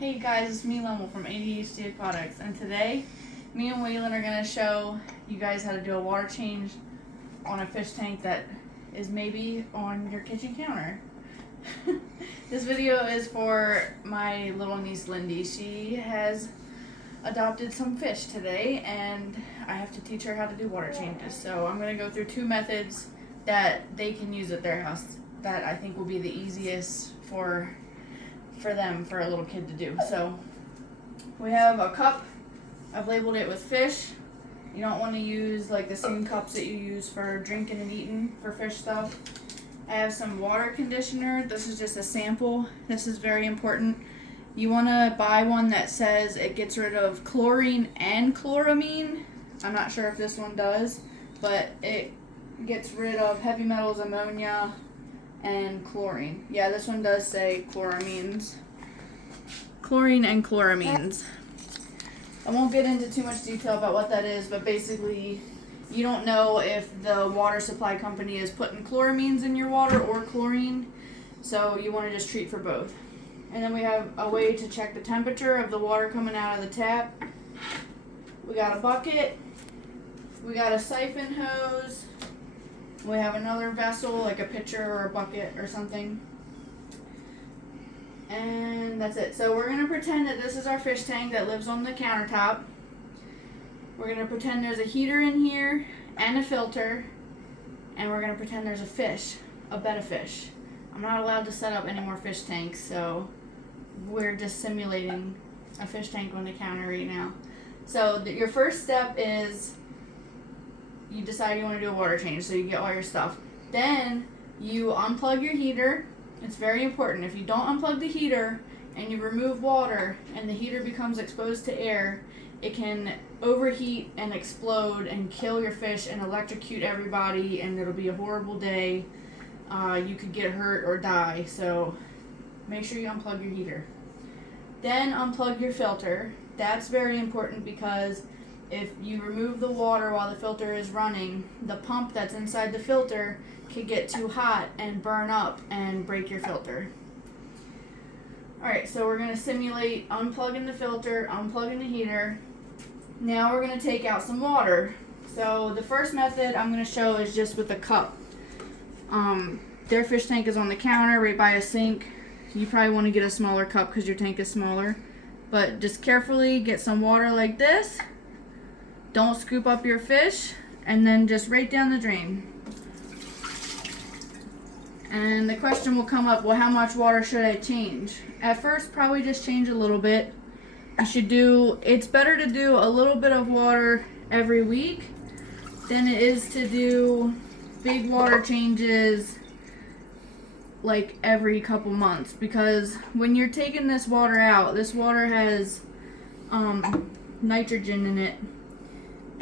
Hey guys, it's me Lemel from ADHD Aquatics, and today me and Waylon are going to show you guys how to do a water change on a fish tank that is maybe on your kitchen counter. This video is for my little niece Lindy. She has adopted some fish today and I have to teach her how to do water changes. So I'm going to go through two methods that they can use at their house that I think will be the easiest for them, for a little kid to do. So we have a cup. I've labeled it with fish. You don't want to use like the same cups that you use for drinking and eating for fish stuff. I have some water conditioner. This is just a sample. This is very important. You want to buy one that says it gets rid of chlorine and chloramine. I'm not sure if this one does, but it gets rid of heavy metals, ammonia, and chlorine. Yeah, this one does say chloramines. Chlorine and chloramines. I won't get into too much detail about what that is, but basically you don't know if the water supply company is putting chloramines in your water or chlorine, so you want to just treat for both. And then we have a way to check the temperature of the water coming out of the tap. We got a bucket. We got a siphon hose. We have another vessel, like a pitcher or a bucket or something. And that's it. So we're going to pretend that this is our fish tank that lives on the countertop. We're going to pretend there's a heater in here and a filter. And we're going to pretend there's a fish, a bed of fish. I'm not allowed to set up any more fish tanks, so we're just simulating a fish tank on the counter right now. So your first step is you decide you want to do a water change, so you get all your stuff. Then you unplug your heater. It's very important. If you don't unplug the heater and you remove water and the heater becomes exposed to air, it can overheat and explode and kill your fish and electrocute everybody, and it'll be a horrible day. You could get hurt or die, so make sure you unplug your heater. Then unplug your filter. That's very important because if you remove the water while the filter is running, the pump that's inside the filter could get too hot and burn up and break your filter. Alright, so we're going to simulate unplugging the filter, unplugging the heater. Now we're going to take out some water. So the first method I'm going to show is just with a cup. Their fish tank is on the counter right by a sink. You probably want to get a smaller cup because your tank is smaller. But just carefully get some water like this. Don't scoop up your fish, and then just right down the drain. And the question will come up, well, how much water should I change? At first, probably just change a little bit. It's better to do a little bit of water every week than it is to do big water changes like every couple months, because when you're taking this water out, this water has nitrogen in it.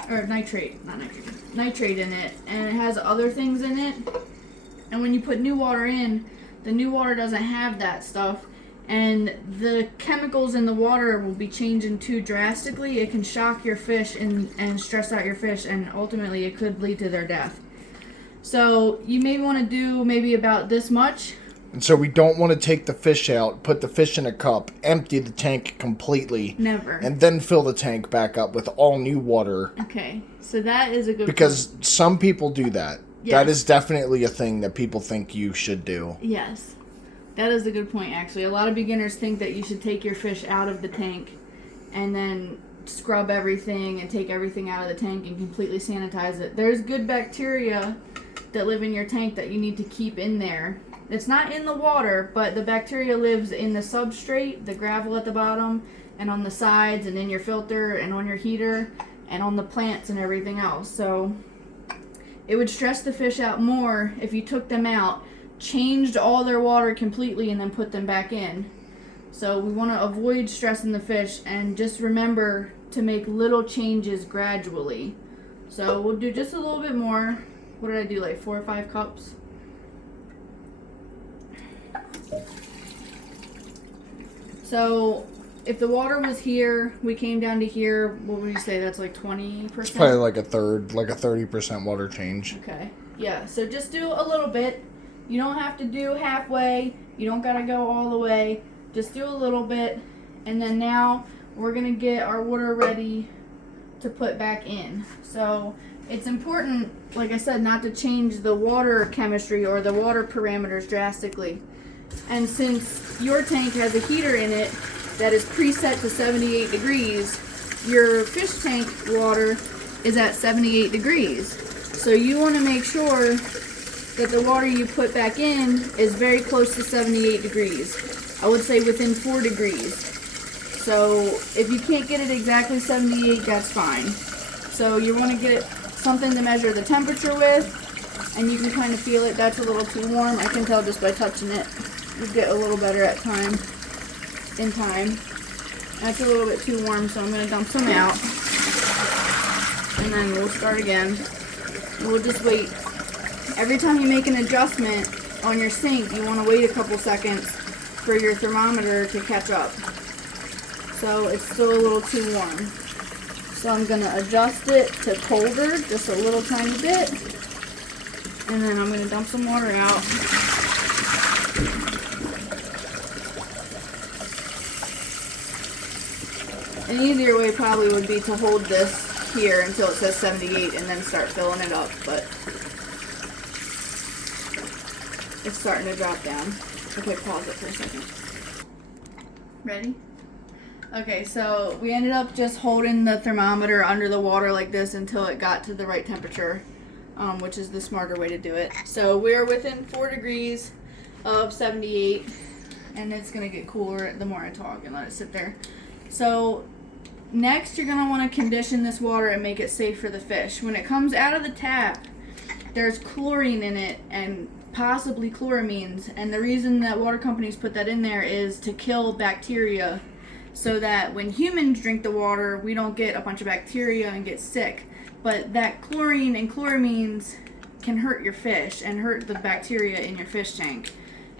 Or nitrate in it, and it has other things in it. And when you put new water in, the new water doesn't have that stuff, and the chemicals in the water will be changing too drastically. It can shock your fish and stress out your fish, and ultimately it could lead to their death. So you may want to do maybe about this much. And so we don't want to take the fish out, put the fish in a cup, empty the tank completely. Never. And then fill the tank back up with all new water. Okay, so that is a good Because point. some people do that. Yes. That is definitely a thing that people think you should do. Yes, that is a good point, actually. A lot of beginners think that you should take your fish out of the tank and then scrub everything and take everything out of the tank and completely sanitize it. There's good bacteria that live in your tank that you need to keep in there. It's not in the water, but the bacteria lives in the substrate, the gravel at the bottom, and on the sides, and in your filter, and on your heater, and on the plants and everything else. So it would stress the fish out more if you took them out, changed all their water completely, and then put them back in. So we want to avoid stressing the fish, and just remember to make little changes gradually. So we'll do just a little bit more. What did I do, like 4 or 5 cups? So if the water was here, we came down to here, what would you say, that's like 20%? It's probably like a third, like a 30% water change. Okay, yeah, so just do a little bit. You don't have to do halfway. You don't got to go all the way. Just do a little bit, And then now we're gonna get our water ready to put back in. So it's important, like I said, not to change the water chemistry or the water parameters drastically. And since your tank has a heater in it that is preset to 78 degrees, your fish tank water is at 78 degrees. So you want to make sure that the water you put back in is very close to 78 degrees. I would say within 4 degrees. So if you can't get it exactly 78, that's fine. So you want to get something to measure the temperature with, and you can kind of feel it. That's a little too warm. I can tell just by touching it. You get a little better at time. That's a little bit too warm, so I'm going to dump some out. And then we'll start again. We'll just wait. Every time you make an adjustment on your sink, you want to wait a couple seconds for your thermometer to catch up. So it's still a little too warm. So I'm going to adjust it to colder, just a little tiny bit. And then I'm going to dump some water out. An easier way probably would be to hold this here until it says 78 and then start filling it up, but it's starting to drop down. Okay, pause it for a second. Ready? Okay, so we ended up just holding the thermometer under the water like this until it got to the right temperature, which is the smarter way to do it. So we're within 4 degrees of 78, and it's going to get cooler the more I talk and let it sit there. So next you're going to want to condition this water and make it safe for the fish. When it comes out of the tap, there's chlorine in it and possibly chloramines, and the reason that water companies put that in there is to kill bacteria, so that when humans drink the water, we don't get a bunch of bacteria and get sick. But that chlorine and chloramines can hurt your fish and hurt the bacteria in your fish tank.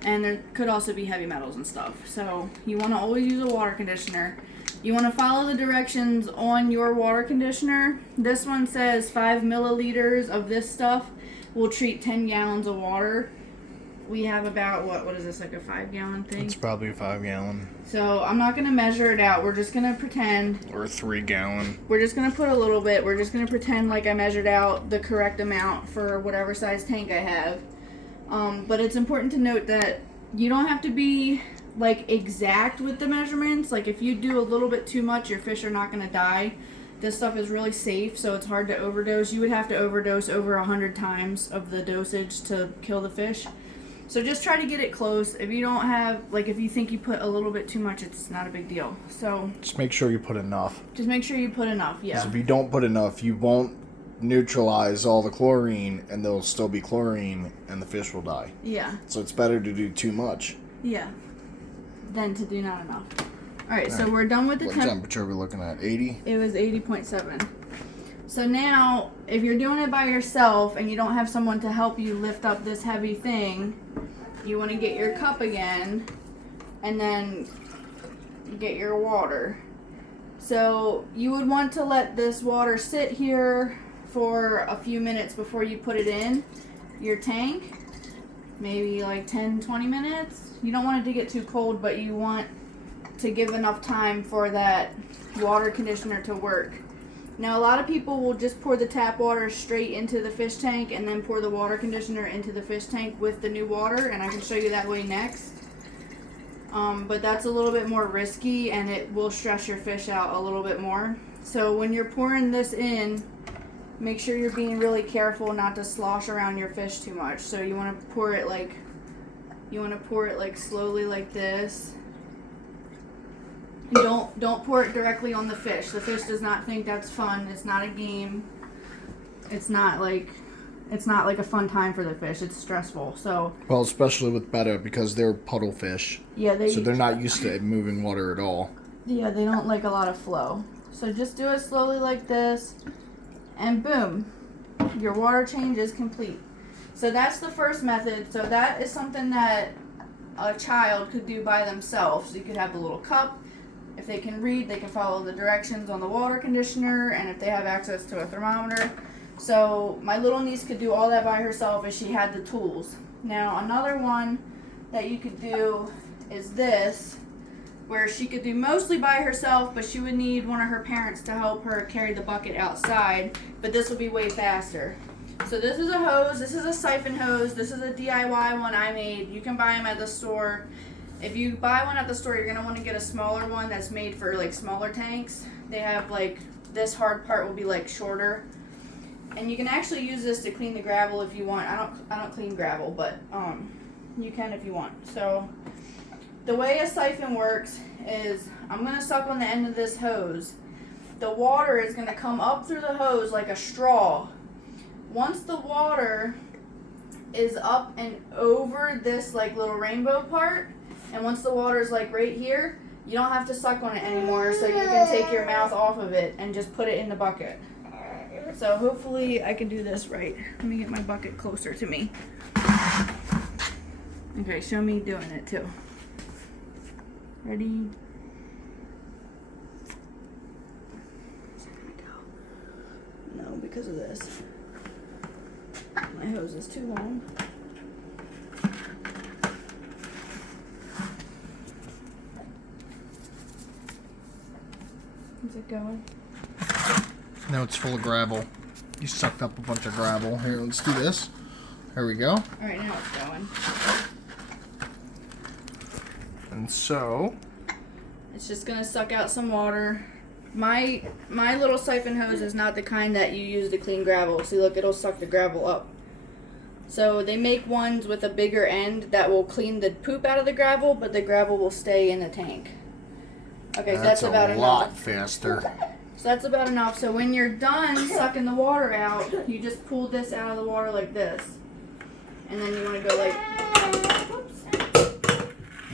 And there could also be heavy metals and stuff. So you want to always use a water conditioner. You want to follow the directions on your water conditioner. This one says 5 milliliters of this stuff will treat 10 gallons of water. We have about, what is this, like a 5-gallon thing? It's probably a 5-gallon. So I'm not going to measure it out. We're just going to pretend. Or a 3-gallon. We're just going to put a little bit. We're just going to pretend like I measured out the correct amount for whatever size tank I have. But it's important to note that you don't have to be like exact with the measurements. Like if you do a little bit too much, your fish are not going to die. This stuff is really safe, so it's hard to overdose. You would have to overdose over 100 times of the dosage to kill the fish. So just try to get it close. If you don't have, like if you think you put a little bit too much, it's not a big deal. So just make sure you put enough. Just make sure you put enough, yeah. Because if you don't put enough, you won't neutralize all the chlorine, and there'll still be chlorine, and the fish will die. Yeah. So it's better to do too much. Yeah. Than to do not enough. Alright, so we're done with the What temperature are we looking at? 80? It was 80.7. So now, if you're doing it by yourself and you don't have someone to help you lift up this heavy thing, you want to get your cup again and then get your water. So you would want to let this water sit here for a few minutes before you put it in your tank. Maybe like 10-20 minutes. You don't want it to get too cold, but you want to give enough time for that water conditioner to work. Now a lot of people will just pour the tap water straight into the fish tank and then pour the water conditioner into the fish tank with the new water, and I can show you that way next. But that's a little bit more risky and it will stress your fish out a little bit more. So when you're pouring this in, make sure you're being really careful not to slosh around your fish too much. So you want to pour it like slowly like this. Don't pour it directly on the fish. The fish does not think that's fun. It's not a game. It's not like a fun time for the fish. It's stressful. So well, especially with betta, because they're puddle fish. Yeah, so they're not used to moving water at all. Yeah, they don't like a lot of flow. So just do it slowly like this, and boom, your water change is complete. So that's the first method. So that is something that a child could do by themselves. So you could have the little cup. If they can read, they can follow the directions on the water conditioner, and if they have access to a thermometer. So my little niece could do all that by herself if she had the tools. Now another one that you could do is this. where she could do mostly by herself, but she would need one of her parents to help her carry the bucket outside, but this will be way faster. So this is a hose, this is a siphon hose, this is a DIY one I made. You can buy them at the store. If you buy one at the store, you're going to want to get a smaller one that's made for like smaller tanks. They have like, this hard part will be like shorter. And you can actually use this to clean the gravel if you want. I don't clean gravel, but you can if you want. So the way a siphon works is I'm going to suck on the end of this hose. The water is going to come up through the hose like a straw. Once the water is up and over this like little rainbow part, and once the water is like right here, you don't have to suck on it anymore, so you can take your mouth off of it and just put it in the bucket. So hopefully I can do this right. Let me get my bucket closer to me. Okay, show me doing it too. Ready? No, because of this. My hose is too long. Is it going? Now it's full of gravel. You sucked up a bunch of gravel. Here, let's do this. There we go. Alright, now it's going. And so, It's just gonna suck out some water. My little siphon hose is not the kind that you use to clean gravel. See, look, it'll suck the gravel up. So they make ones with a bigger end that will clean the poop out of the gravel, but the gravel will stay in the tank. Okay, so that's about a enough. lot faster. So that's about enough. So when you're done sucking the water out, you just pull this out of the water like this. And then you want to go like, whoops.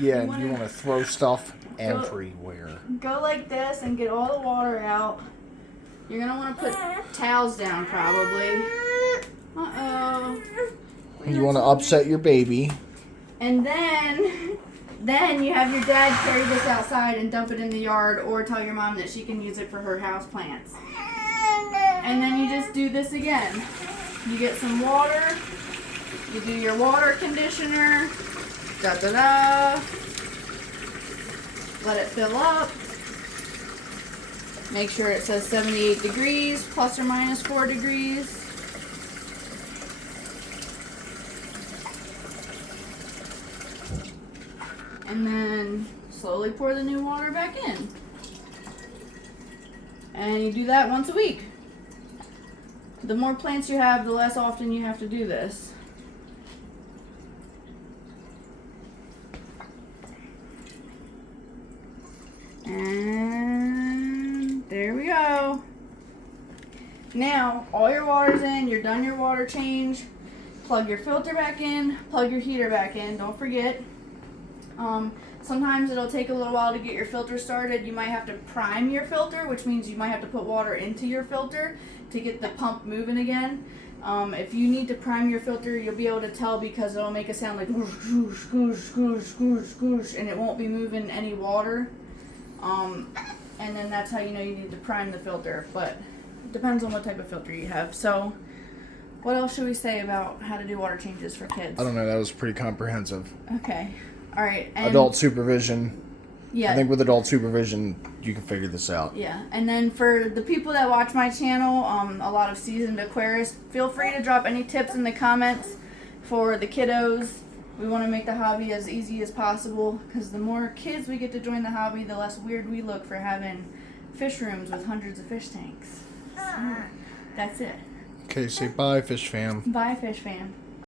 Yeah, You wanna- you want to throw stuff everywhere. Go like this and get all the water out. You're going to want to put towels down probably. Uh-oh. You want to upset your baby. And then you have your dad carry this outside and dump it in the yard, or tell your mom that she can use it for her house plants. And then you just do this again. You get some water, you do your water conditioner, da-da-da. Let it fill up. Make sure it says 78 degrees, plus or minus 4 degrees. And then slowly pour the new water back in. And you do that once a week. The more plants you have, the less often you have to do this. And there we go. Now, all your water's in, you're done your water change. Plug your filter back in, plug your heater back in, don't forget. Sometimes it'll take a little while to get your filter started. You might have to prime your filter, which means you might have to put water into your filter to get the pump moving again. If you need to prime your filter, you'll be able to tell because it'll make a sound like whoosh, whoosh, whoosh, whoosh, whoosh, whoosh, and it won't be moving any water. And then that's how you know you need to prime the filter, but it depends on what type of filter you have. So what else should we say about how to do water changes for kids? I don't know, that was pretty comprehensive. Okay. All right. And Adult supervision. yeah. I think with adult supervision, you can figure this out. Yeah, and then for the people that watch my channel, a lot of seasoned aquarists, feel free to drop any tips in the comments for the kiddos. We want to make the hobby as easy as possible because the more kids we get to join the hobby, the less weird we look for having fish rooms with hundreds of fish tanks. So, that's it. Okay, say bye, fish fam. Bye, fish fam.